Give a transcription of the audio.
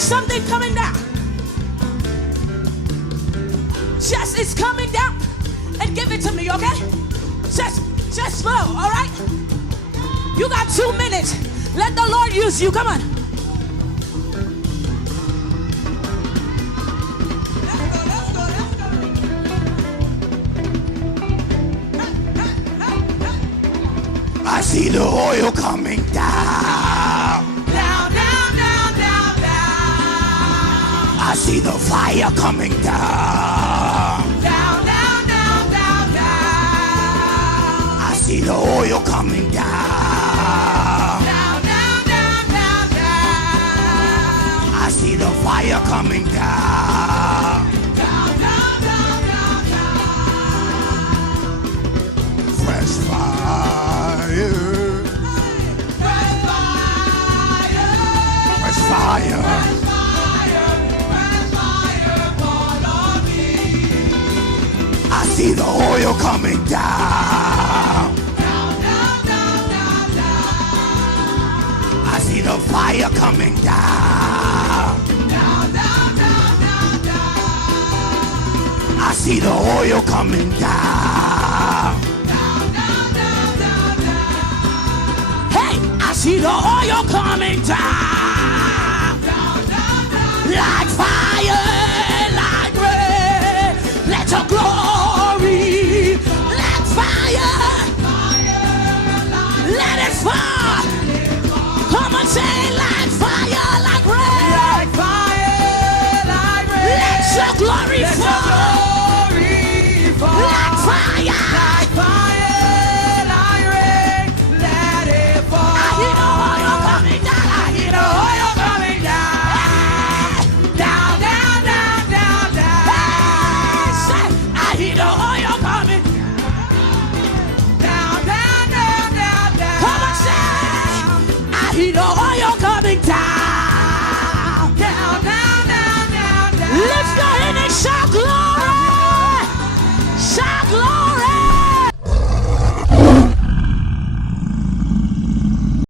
is something coming down. Just, it's coming down. And give it to me, okay? Just flow, all right? You got 2 minutes. Let the Lord use you. Come on. I see the oil coming down. Down, down, down, down, down. I see the fire coming down. Down, down, down, down, down. I see the oil coming down. Down, down, down, down, down. I see the fire coming down. Down, down, down, down, down. Fresh fire. Fresh fire. Fresh fire. I see the oil coming down. Down, down, down, down, down. I see the fire coming down. Down, down, down, down, down. I see the oil coming down. Down, down, down, down, down. Hey, I see the oil coming down. Down, down, down. Like fire, like rain. Let your glory, like fire. Let it fall. Come on, say like fire, like rain. Like fire, like rain. Let your glory fall. Like fire, like fire, like rain. Let it fall. I hear the oil coming down. I hear the oil coming down. Down, down, down, down, down. Hey, say, I hear the oil coming down, down, down, down, down. Come on, say, I hear the oil coming down.